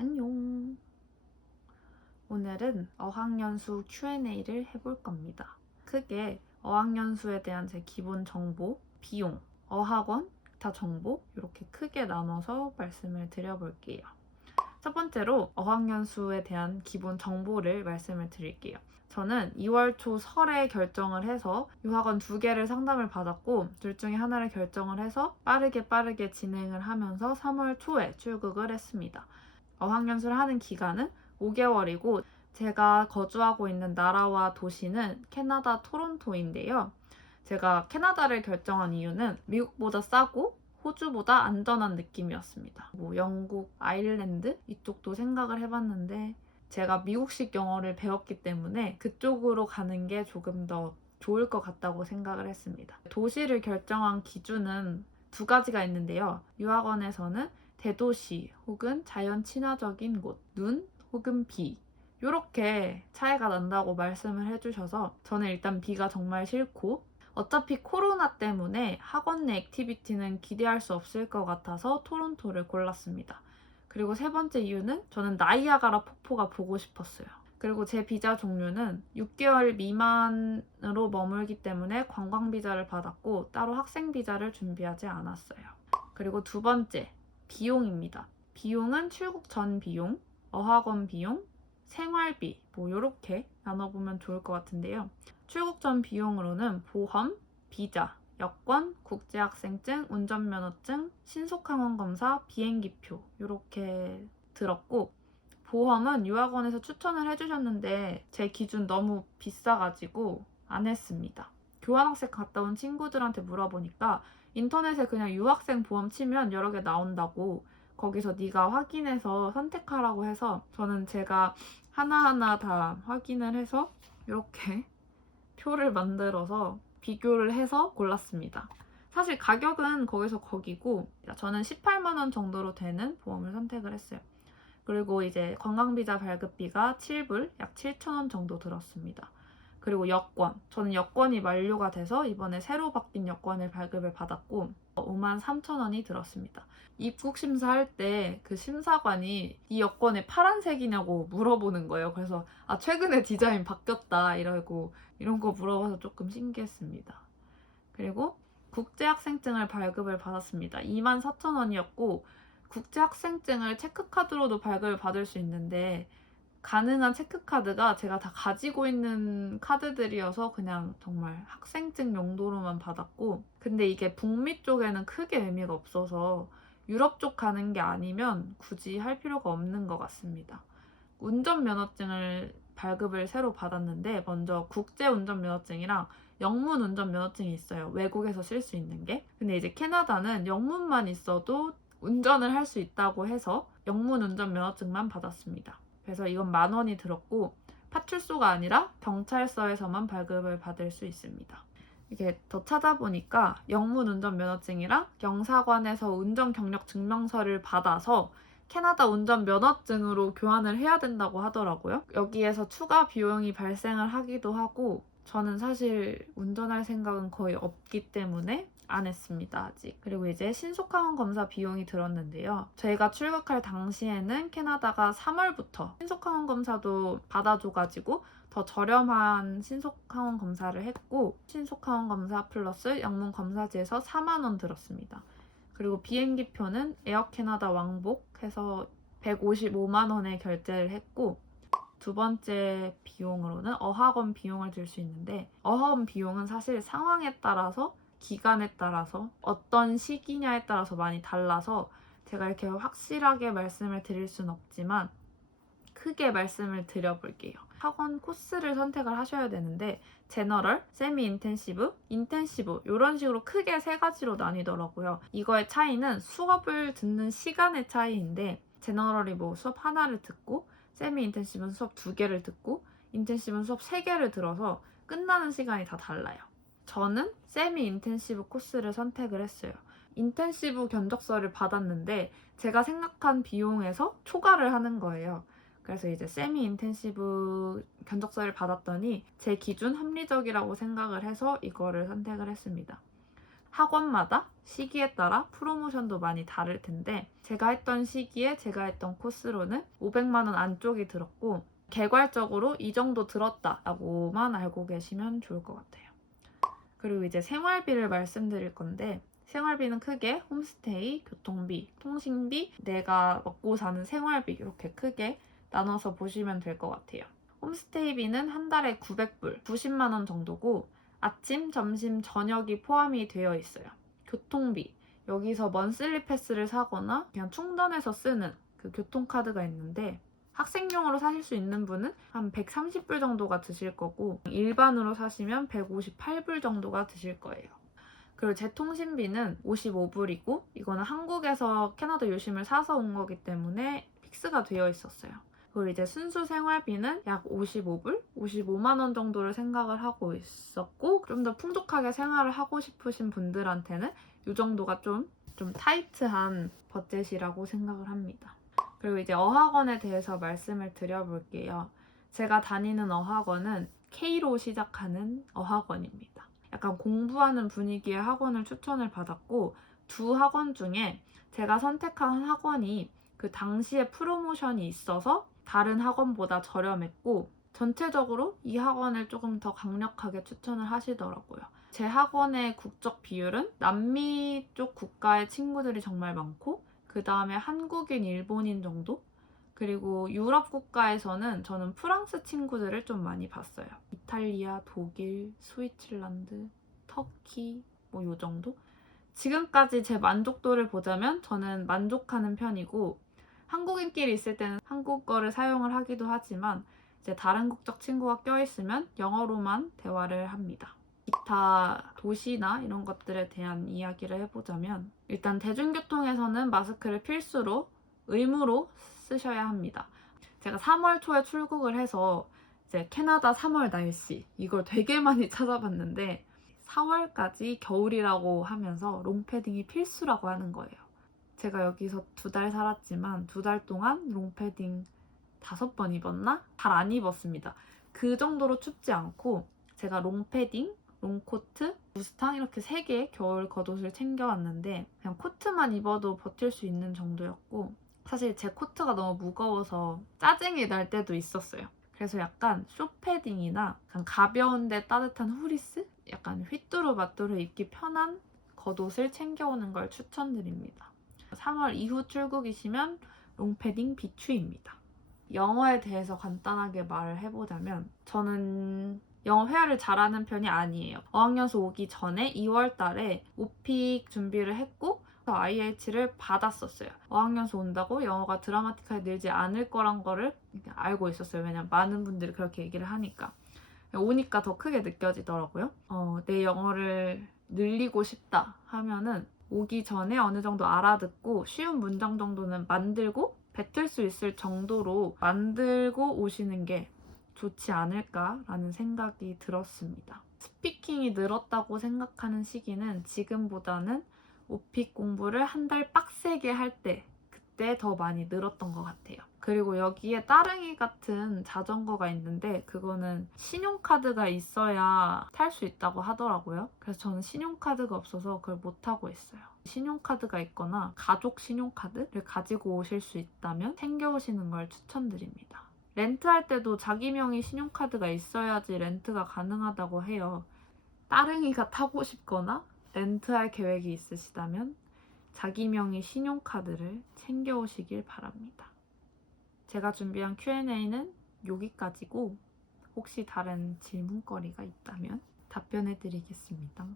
안녕. 오늘은 어학연수 Q&A를 해볼 겁니다. 크게 어학연수에 대한 제 기본 정보, 비용, 어학원, 기타 정보 이렇게 크게 나눠서 말씀을 드려볼게요. 첫 번째로 어학연수에 대한 기본 정보를 말씀을 드릴게요. 저는 2월 초 설에 결정을 해서 유학원 2개를 상담을 받았고 둘 중에 하나를 결정을 해서 빠르게 진행을 하면서 3월 초에 출국을 했습니다. 어학연수를 하는 기간은 5개월이고 제가 거주하고 있는 나라와 도시는 캐나다 토론토인데요. 제가 캐나다를 결정한 이유는 미국보다 싸고 호주보다 안전한 느낌이었습니다. 영국, 아일랜드 이쪽도 생각을 해봤는데 제가 미국식 영어를 배웠기 때문에 그쪽으로 가는 게 조금 더 좋을 것 같다고 생각을 했습니다. 도시를 결정한 기준은 2가지가 있는데요. 유학원에서는 대도시 혹은 자연 친화적인 곳, 눈 혹은 비 이렇게 차이가 난다고 말씀을 해주셔서 저는 일단 비가 정말 싫고 어차피 코로나 때문에 학원 내 액티비티는 기대할 수 없을 것 같아서 토론토를 골랐습니다. 그리고 3번째 이유는 저는 나이아가라 폭포가 보고 싶었어요. 그리고 제 비자 종류는 6개월 미만으로 머물기 때문에 관광 비자를 받았고 따로 학생 비자를 준비하지 않았어요. 그리고 2번째, 비용입니다. 비용은 출국 전 비용, 어학원 비용, 생활비 이렇게 나눠보면 좋을 것 같은데요. 출국 전 비용으로는 보험, 비자, 여권, 국제학생증, 운전면허증, 신속항원 검사, 비행기표 이렇게 들었고 보험은 유학원에서 추천을 해주셨는데 제 기준 너무 비싸가지고 안 했습니다. 교환학생 갔다 온 친구들한테 물어보니까 인터넷에 그냥 유학생 보험 치면 여러 개 나온다고 거기서 네가 확인해서 선택하라고 해서 저는 제가 하나하나 다 확인을 해서 이렇게 표를 만들어서 비교를 해서 골랐습니다. 사실 가격은 거기서 거기고 저는 18만 원 정도로 되는 보험을 선택을 했어요. 그리고 이제 관광비자 발급비가 7불, 약 7천 원 정도 들었습니다. 그리고 여권, 저는 여권이 만료가 돼서 이번에 새로 바뀐 여권을 발급을 받았고 5만 3천 원이 들었습니다. 입국 심사할 때 그 심사관이 이 여권이 파란색이냐고 물어보는 거예요. 그래서 최근에 디자인 바뀌었다 이러고 이런 거 물어봐서 조금 신기했습니다. 그리고 국제학생증을 발급을 받았습니다. 2만 4천 원이었고 국제학생증을 체크카드로도 발급을 받을 수 있는데 가능한 체크카드가 제가 다 가지고 있는 카드들이어서 그냥 정말 학생증 용도로만 받았고 근데 이게 북미 쪽에는 크게 의미가 없어서 유럽 쪽 가는 게 아니면 굳이 할 필요가 없는 것 같습니다. 운전면허증을 발급을 새로 받았는데 먼저 국제운전면허증이랑 영문 운전면허증이 있어요. 외국에서 쓸 수 있는 게. 근데 이제 캐나다는 영문만 있어도 운전을 할 수 있다고 해서 영문 운전면허증만 받았습니다. 그래서 이건 10,000원이 들었고 파출소가 아니라 경찰서에서만 발급을 받을 수 있습니다. 이게 더 찾아보니까 영문 운전면허증이랑 영사관에서 운전 경력 증명서를 받아서 캐나다 운전면허증으로 교환을 해야 된다고 하더라고요. 여기에서 추가 비용이 발생을 하기도 하고 저는 사실 운전할 생각은 거의 없기 때문에 안 했습니다, 아직. 그리고 이제 신속항원 검사 비용이 들었는데요. 저희가 출국할 당시에는 캐나다가 3월부터 신속항원 검사도 받아줘가지고 더 저렴한 신속항원 검사를 했고 신속항원 검사 플러스 영문 검사지에서 4만 원 들었습니다. 그리고 비행기표는 에어캐나다 왕복해서 155만 원에 결제를 했고 2번째 비용으로는 어학원 비용을 들 수 있는데 어학원 비용은 사실 상황에 따라서 기간에 따라서 어떤 시기냐에 따라서 많이 달라서 제가 이렇게 확실하게 말씀을 드릴 수는 없지만 크게 말씀을 드려볼게요. 학원 코스를 선택을 하셔야 되는데 제너럴, 세미 인텐시브, 인텐시브 이런 식으로 크게 3가지로 나뉘더라고요. 이거의 차이는 수업을 듣는 시간의 차이인데 제너럴이 수업 하나를 듣고 세미 인텐시브는 수업 2개를 듣고 인텐시브는 수업 3개를 들어서 끝나는 시간이 다 달라요. 저는 세미 인텐시브 코스를 선택을 했어요. 인텐시브 견적서를 받았는데 제가 생각한 비용에서 초과를 하는 거예요. 그래서 이제 세미 인텐시브 견적서를 받았더니 제 기준 합리적이라고 생각을 해서 이거를 선택을 했습니다. 학원마다 시기에 따라 프로모션도 많이 다를 텐데 제가 했던 시기에 제가 했던 코스로는 500만 원 안쪽이 들었고 개괄적으로 이 정도 들었다라고만 알고 계시면 좋을 것 같아요. 그리고 이제 생활비를 말씀드릴 건데 생활비는 크게 홈스테이, 교통비, 통신비, 내가 먹고 사는 생활비 이렇게 크게 나눠서 보시면 될 것 같아요. 홈스테이비는 한 달에 900불, 90만 원 정도고 아침, 점심, 저녁이 포함이 되어 있어요. 교통비, 여기서 먼슬리 패스를 사거나 그냥 충전해서 쓰는 그 교통카드가 있는데 학생용으로 사실 수 있는 분은 한 130불 정도가 드실 거고 일반으로 사시면 158불 정도가 드실 거예요. 그리고 제 통신비는 55불이고 이거는 한국에서 캐나다 유심을 사서 온 거기 때문에 픽스가 되어 있었어요. 그리고 이제 순수 생활비는 약 55불? 55만 원 정도를 생각을 하고 있었고 좀 더 풍족하게 생활을 하고 싶으신 분들한테는 이 정도가 좀 타이트한 버젯이라고 생각을 합니다. 그리고 이제 어학원에 대해서 말씀을 드려볼게요. 제가 다니는 어학원은 K로 시작하는 어학원입니다. 약간 공부하는 분위기의 학원을 추천을 받았고 두 학원 중에 제가 선택한 학원이 그 당시에 프로모션이 있어서 다른 학원보다 저렴했고 전체적으로 이 학원을 조금 더 강력하게 추천을 하시더라고요. 제 학원의 국적 비율은 남미 쪽 국가의 친구들이 정말 많고 그 다음에 한국인, 일본인 정도? 그리고 유럽 국가에서는 저는 프랑스 친구들을 좀 많이 봤어요. 이탈리아, 독일, 스위tzerland, 터키 뭐 요 정도? 지금까지 제 만족도를 보자면 저는 만족하는 편이고 한국인끼리 있을 때는 한국어를 사용을 하기도 하지만 이제 다른 국적 친구가 껴있으면 영어로만 대화를 합니다. 기타 도시나 이런 것들에 대한 이야기를 해보자면 일단 대중교통에서는 마스크를 필수로 의무로 쓰셔야 합니다. 제가 3월 초에 출국을 해서 이제 캐나다 3월 날씨 이걸 되게 많이 찾아봤는데 4월까지 겨울이라고 하면서 롱패딩이 필수라고 하는 거예요. 제가 여기서 2달 살았지만 2달 동안 롱패딩 5번 입었나? 잘 안 입었습니다. 그 정도로 춥지 않고 제가 롱패딩, 롱코트, 무스탕 이렇게 3개의 겨울 겉옷을 챙겨왔는데 그냥 코트만 입어도 버틸 수 있는 정도였고 사실 제 코트가 너무 무거워서 짜증이 날 때도 있었어요. 그래서 약간 쇼패딩이나 약간 가벼운데 따뜻한 후리스? 약간 휘뚜루마뚜루 입기 편한 겉옷을 챙겨오는 걸 추천드립니다. 3월 이후 출국이시면 롱패딩 비추입니다. 영어에 대해서 간단하게 말을 해보자면 저는 영어 회화를 잘하는 편이 아니에요. 어학연수 오기 전에 2월 달에 오픽 준비를 했고 IELTS를 받았었어요. 어학연수 온다고 영어가 드라마틱하게 늘지 않을 거란 거를 알고 있었어요. 왜냐면 많은 분들이 그렇게 얘기를 하니까. 오니까 더 크게 느껴지더라고요. 내 영어를 늘리고 싶다 하면은 오기 전에 어느 정도 알아듣고 쉬운 문장 정도는 만들고 뱉을 수 있을 정도로 만들고 오시는 게 좋지 않을까라는 생각이 들었습니다. 스피킹이 늘었다고 생각하는 시기는 지금보다는 오픽 공부를 한 달 빡세게 할 때 그때 더 많이 늘었던 것 같아요. 그리고 여기에 따릉이 같은 자전거가 있는데 그거는 신용카드가 있어야 탈 수 있다고 하더라고요. 그래서 저는 신용카드가 없어서 그걸 못 타고 있어요. 신용카드가 있거나 가족 신용카드를 가지고 오실 수 있다면 챙겨오시는 걸 추천드립니다. 렌트할 때도 자기 명의 신용카드가 있어야지 렌트가 가능하다고 해요. 따릉이가 타고 싶거나 렌트할 계획이 있으시다면 자기 명의 신용카드를 챙겨오시길 바랍니다. 제가 준비한 Q&A는 여기까지고 혹시 다른 질문거리가 있다면 답변해드리겠습니다.